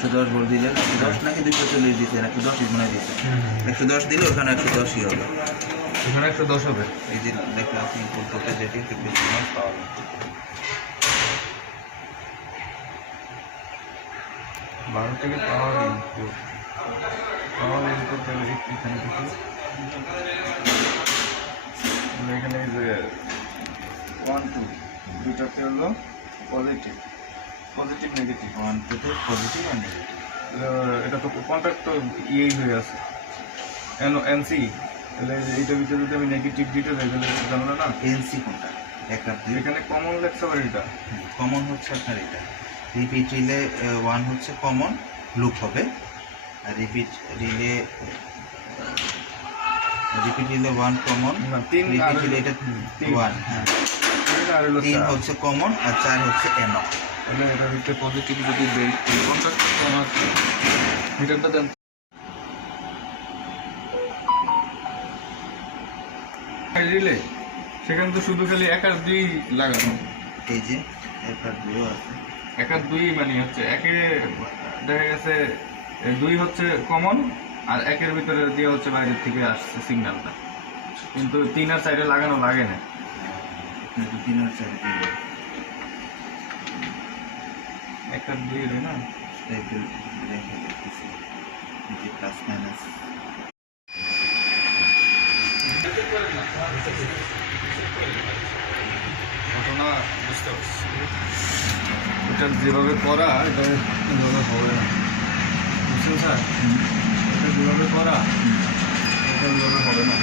110 volt দিলে 110 নাকি 240 দিচ্ছেন, 110 মনে দিচ্ছেন। 110 দিলে ওখানে 110ই হবে, এখানে 110 হবে। এই যে দেখেন আপনি ইনপুট করতে যেটি 50 মাস পাওয়ার 12 থেকে পাওয়ার ইনপুট তাহলে এখানে কিছু এখানে এই যে 1 2 দুটাতে হলো পজিটিভ নেগেটিভ, 1 2 তে পজিটিভ আর নেগেটিভ। এটা তো কন্ট্যাক্ট তো ইয়েই হয়ে আছে এনসি, তাহলে এইটার ভিতরে যদি আমি নেগেটিভ দিতে যাই তাহলে জানো না এনসি কোনটা? একটা এখানে কমন লেখছে আবার এটা কমন হচ্ছে আপনার এটা। রিপিট রিলে 1 হচ্ছে কমন লুপ হবে, আর রিপিট রিলে 1 কমন, না 3 রিপিট রিলে এটা 1, হ্যাঁ 3 হচ্ছে কমন আর 4 হচ্ছে এনো। তাহলে এটার ভিতরে পজিটিভ যদি দেই কন্ট্যাক্ট আমার মিটারটা দেন রিলে, সেখানে তো শুধু খালি 1 আর 2 লাগানো, এই যে একটা দুইও আছে, 1 আর 2 মানে হচ্ছে একে দেখা গেছে 2 হচ্ছে কমন আর 1-এর ভিতরে দিয়ে হচ্ছে বাইরের থেকে আসছে সিগন্যালটা, কিন্তু 3 আর 4-এ লাগানো লাগে না। কিন্তু 3 আর 4 দিলে 1 আর 2 এর না সাইকেল রেখে দিতেছি, এই যে প্লাস মাইনাস। ঘটনা বুঝতে পারছি, এটা যেভাবে করা এটা এভাবে হবে না, বুঝছেন স্যার? এটা যেভাবে করা এটা এভাবে হবে না।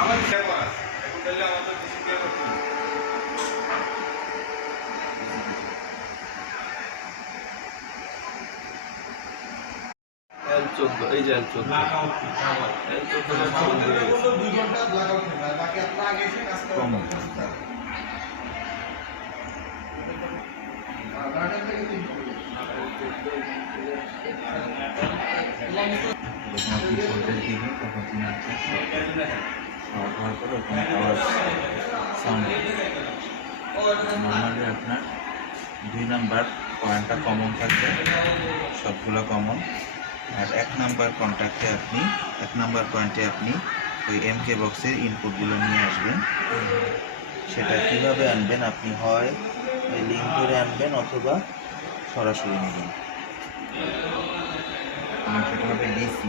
আমার করা এখন তাহলে আমাদের কিছু কি করতে হবে? L14 এই যে L14 কমন যখন আপনি ভোল্টেজ দিবেন তখন 3 আর 4 শর্ট হওয়ার পরে ওখানে আওয়াজ সাউন্ড নর্মালি আপনার 2 নাম্বার পয়েন্টটা কমন থাকবে, সবগুলো কমন। আর 1 নাম্বার কন্ট্যাক্টে আপনি 1 নাম্বার পয়েন্টে আপনি ওই এমকে বক্সের ইনপুটগুলো নিয়ে আসবেন। সেটা কীভাবে আনবেন, আপনি হয় লিঙ্ক করে আনবেন অথবা সরাসরি নেবেন, সেটা হবে ডিসি।